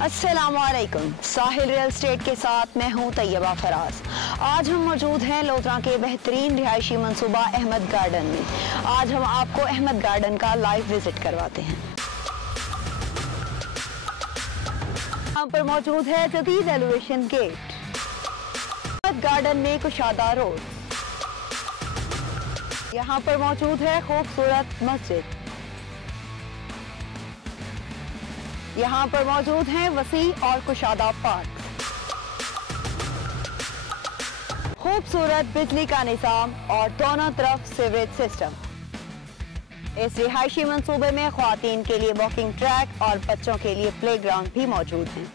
अस्सलाम वालेकुम। साहिल real estate के साथ मैं हूँ तैयबा फराज। आज हम मौजूद हैं लोधरा के बेहतरीन रिहायशी मंसूबा अहमद गार्डन में। आज हम आपको अहमद गार्डन का लाइव विजिट करवाते हैं। यहाँ पर मौजूद है जदीद एलिवेशन गेट, अहमद गार्डन में कुशादा रोड। यहाँ पर मौजूद है खूबसूरत मस्जिद। यहाँ पर मौजूद हैं वसी और कुशादा पार्क। खूबसूरत बिजली का निज़ाम और दोनों तरफ सीवरेज सिस्टम। इस रिहायशी मंसूबे में ख्वातीन के लिए वॉकिंग ट्रैक और बच्चों के लिए प्ले ग्राउंड भी मौजूद हैं।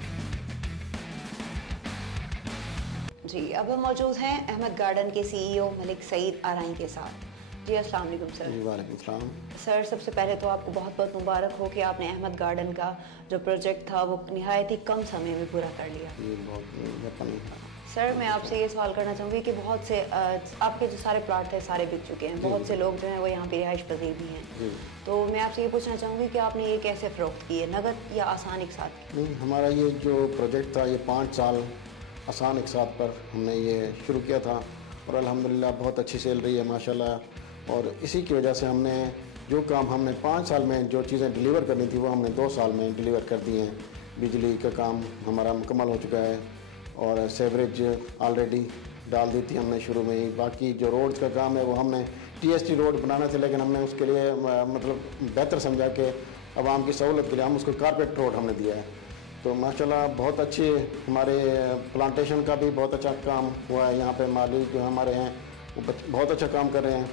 जी, अब हम मौजूद हैं अहमद गार्डन के CEO मलिक सईद आराई के साथ। जी अस्सलाम वालेकुम सर। वालेकुम सलाम। सर, सबसे पहले तो आपको बहुत बहुत मुबारक हो कि आपने अहमद गार्डन का जो प्रोजेक्ट था वो निहायत ही कम समय में पूरा कर लिया। ये बहुत सर, मैं आपसे ये सवाल करना चाहूँगी कि बहुत से आपके जो सारे प्लाट थे सारे बिक चुके हैं, बहुत से लोग जो हैं वो यहाँ पे रिहाइश पजीर भी हैं, तो मैं आपसे ये पूछना चाहूँगी कि आपने ये कैसे फ़रोख्त की है, नगद या आसान एक साथ? नहीं, हमारा ये जो प्रोजेक्ट था ये 5 साल आसान एक साथ पर हमने ये शुरू किया था और अल्हम्दुलिल्लाह बहुत अच्छी सेल रही है माशाल्लाह। और इसी की वजह से हमने जो काम हमने 5 साल में जो चीज़ें डिलीवर करनी थी वो हमने 2 साल में डिलीवर कर दी हैं। बिजली का काम हमारा मुकम्मल हो चुका है और सेवरेज ऑलरेडी डाल दी थी हमने शुरू में ही। बाकी जो रोड्स का काम है वो हमने TST रोड बनाना था, लेकिन हमने उसके लिए मतलब बेहतर समझा कि आवाम की सहूलत के लिए हम उसको कारपेट रोड हमने दिया है। तो माशाल्लाह बहुत अच्छे हमारे प्लांटेशन का भी बहुत अच्छा काम हुआ है। यहाँ पे माली जो हमारे हैं वो बहुत अच्छा काम कर रहे हैं।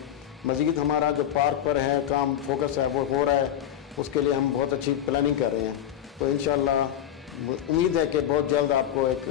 मज़ीद हमारा जो पार्क पर है काम फोकस है वो हो रहा है, उसके लिए हम बहुत अच्छी प्लानिंग कर रहे हैं। तो इंशाल्लाह उम्मीद है कि बहुत जल्द आपको एक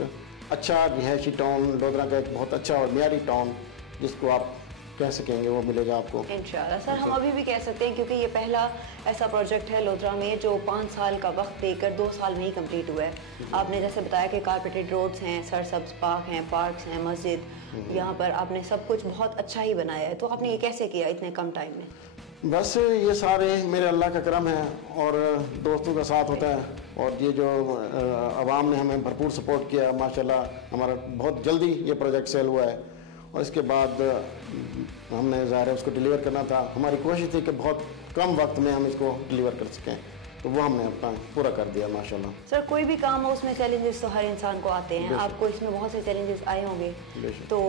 अच्छा रिहायशी टाउन लोधरा का एक बहुत अच्छा और मियारी टाउन जिसको आप कह सकेंगे वो मिलेगा आपको इंशाल्लाह। सर, हम अभी भी कह सकते हैं क्योंकि ये पहला ऐसा प्रोजेक्ट है लोधरा में जो 5 साल का वक्त देकर 2 साल में ही कंप्लीट हुआ है। आपने जैसे बताया कि कारपेटेड रोड्स हैं, सरसब्ज पार्क हैं, पार्क्स हैं, मस्जिद, यहाँ पर आपने सब कुछ बहुत अच्छा ही बनाया है। तो आपने ये कैसे किया इतने कम टाइम में? बस ये सारे मेरे अल्लाह का करम है और दोस्तों का साथ होता है और ये जो आवाम ने हमें भरपूर सपोर्ट किया माशाल्लाह। हमारा बहुत जल्दी ये प्रोजेक्ट सेल हुआ है और इसके बाद हमने ज़ाहिर है उसको डिलीवर करना था। हमारी कोशिश थी कि बहुत कम वक्त में हम इसको डिलीवर कर सकें, तो वो हमने अपना पूरा कर दिया माशाल्लाह। सर, कोई भी काम हो उसमें चैलेंजेस तो हर इंसान को आते हैं, आपको इसमें बहुत से चैलेंजेस आए होंगे, तो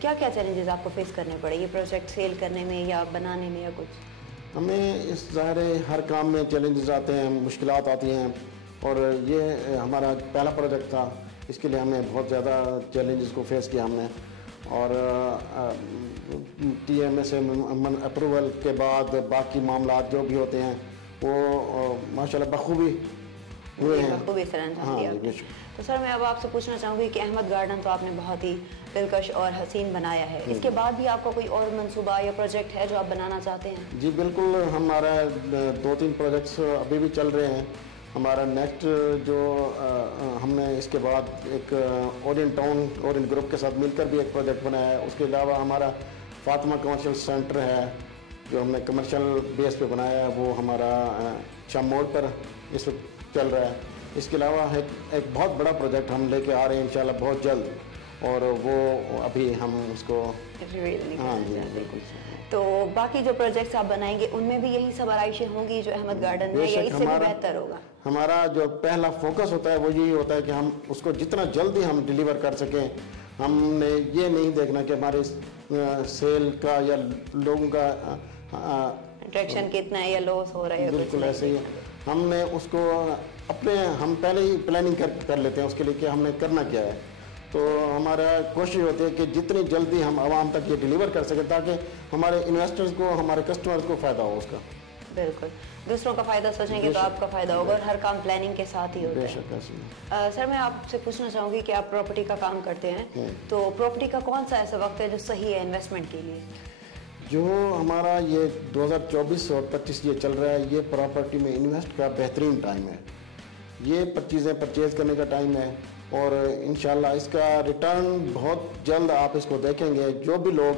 क्या क्या चैलेंजेस आपको फेस करने पड़े ये प्रोजेक्ट सेल करने में या बनाने में या कुछ? हमें इस ज़ाहिर हर काम में चैलेंजेस आते हैं, मुश्किलात आती हैं और ये हमारा पहला प्रोजेक्ट था, इसके लिए हमने बहुत ज़्यादा चैलेंजेस को फेस किया हमने। और TMA से अप्रूवल के बाद बाकी मामला जो भी होते हैं वो माशाल्लाह बखूबी हुए हैं। बखूबी सर अंजाम दिया। तो सर, मैं अब आपसे पूछना चाहूँगी कि अहमद गार्डन तो आपने बहुत ही दिलकश और हसीन बनाया है, इसके बाद भी आपका कोई और मंसूबा या प्रोजेक्ट है जो आप बनाना चाहते हैं? जी बिल्कुल, हमारा 2-3 प्रोजेक्ट्स अभी भी चल रहे हैं। हमारा नेक्स्ट जो हमने इसके बाद एक ओरिएंट ग्रुप के साथ मिलकर भी एक प्रोजेक्ट बनाया है। उसके अलावा हमारा फातिमा कमर्शियल सेंटर है जो हमने कमर्शियल बेस पे बनाया है, वो हमारा शाम मोड़ पर इस वक्त चल रहा है। इसके अलावा एक बहुत बड़ा प्रोजेक्ट हम लेके आ रहे हैं इंशाल्लाह बहुत जल्द, और वो अभी हम उसको हाँ जी बिल्कुल। तो बाकी जो प्रोजेक्ट्स आप बनाएंगे उनमें भी यही सब आराइशें होंगी जो अहमद गार्डन में, या इससे भी बेहतर होगा? हमारा जो पहला फोकस होता है वो यही होता है कि हम उसको जितना जल्दी हम डिलीवर कर सकें। हमने ये नहीं देखना कि हमारे सेल का या लोगों का अट्रैक्शन कितना है या लॉस हो रहा है, बिल्कुल ऐसे ही हमने उसको हम पहले ही प्लानिंग कर लेते हैं उसके लिए कि हमने करना क्या है। तो हमारा कोशिश होती है कि जितनी जल्दी हम आवाम तक ये डिलीवर कर सकें ताकि हमारे इन्वेस्टर्स को, हमारे कस्टमर्स को फ़ायदा हो उसका। बिल्कुल, दूसरों का फ़ायदा सोचेंगे तो आपका फ़ायदा होगा और हर काम प्लानिंग के साथ ही होता है। सर, मैं आपसे पूछना चाहूँगी कि आप प्रॉपर्टी का काम करते हैं, तो प्रॉपर्टी का कौन सा ऐसा वक्त है जो सही है इन्वेस्टमेंट के लिए? जो हमारा ये 2024 और 25 ये चल रहा है, ये प्रॉपर्टी में इन्वेस्ट का बेहतरीन टाइम है। ये चीज़ें परचेज़ करने का टाइम है और इंशाल्लाह इसका रिटर्न बहुत जल्द आप इसको देखेंगे। जो भी लोग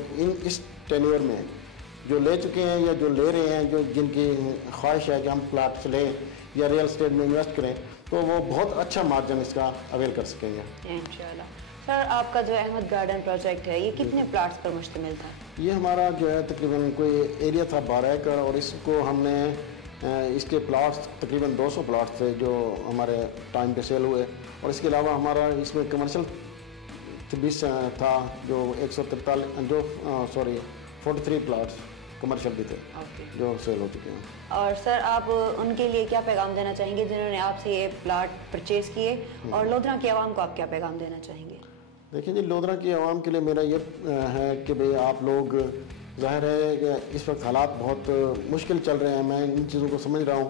इस टेन्योर में जो ले चुके हैं या जो ले रहे हैं, जो जिनकी ख्वाहिश है कि हम प्लाट्स लें या रियल एस्टेट में इन्वेस्ट करें, تو وہ بہت اچھا مارجن اس کا اویل کر سکیں گے انشاءاللہ۔ سر آپ کا جو احمد گارڈن پروجیکٹ ہے یہ کتنے پلاٹس پر مشتمل تھا؟ یہ ہمارا جو ہے تقریباً کوئی ایریا تھا 12 ایکڑ، اور اس کو ہم نے اس کے پلاٹس تقریباً 200 پلاٹس تھے جو ہمارے ٹائم پہ سیل ہوئے، اور اس کے علاوہ ہمارا اس میں کمرشل 26 تھا جو 43 پلاٹس کمرشل بھی تھے جو سیل ہو چکے ہیں۔ اور سر آپ ان کے لیے کیا پیغام دینا چاہیں گے جنہوں نے آپ سے یہ پلاٹ پرچیز کیے، اور لودھرا کی عوام کو آپ کیا پیغام دینا چاہیں گے؟ دیکھیں جی، لودھرا کی عوام کے لیے میرا یہ ہے کہ بھئی آپ لوگ، ظاہر ہے کہ اس وقت حالات بہت مشکل چل رہے ہیں، میں ان چیزوں کو سمجھ رہا ہوں،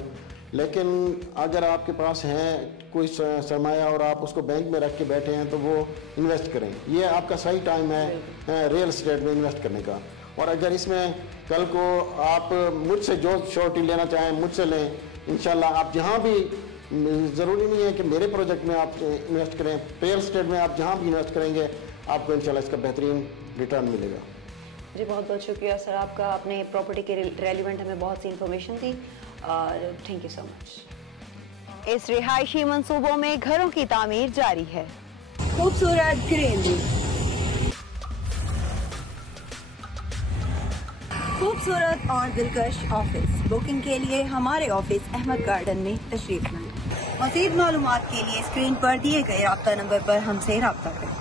لیکن اگر آپ کے پاس ہے کوئی سرمایہ اور آپ اس کو بینک میں رکھ کے بیٹھے ہیں تو وہ انویسٹ کریں۔ یہ آپ کا صحیح ٹائم ہے ریئل اسٹیٹ میں انویسٹ کرنے کا، اور اگر اس میں کل کو آپ مجھ سے جو شورٹی لینا چاہیں مجھ سے لیں، انشاءاللہ آپ جہاں بھی، ضروری نہیں ہے کہ میرے پروجیکٹ میں آپ انویسٹ کریں، ریئل اسٹیٹ میں آپ جہاں بھی انویسٹ کریں گے آپ کو انشاءاللہ اس کا بہترین ریٹرن ملے گا۔ جی بہت بہت شکریہ سر آپ کا، آپ نے پراپرٹی کے ریلیونٹ ہمیں بہت سی انفارمیشن دی، اور تھینک یو سو مچ۔ اس رہائشی منصوبوں میں گھروں کی تعمیر جاری ہے۔ خوبصورت گرینری، خوبصورت اور دلکش آفس، بکنگ کے لیے ہمارے آفس احمد گارڈن میں تشریف لائیں۔ مزید معلومات کے لیے اسکرین پر دیے گئے رابطہ نمبر پر ہم سے رابطہ کریں۔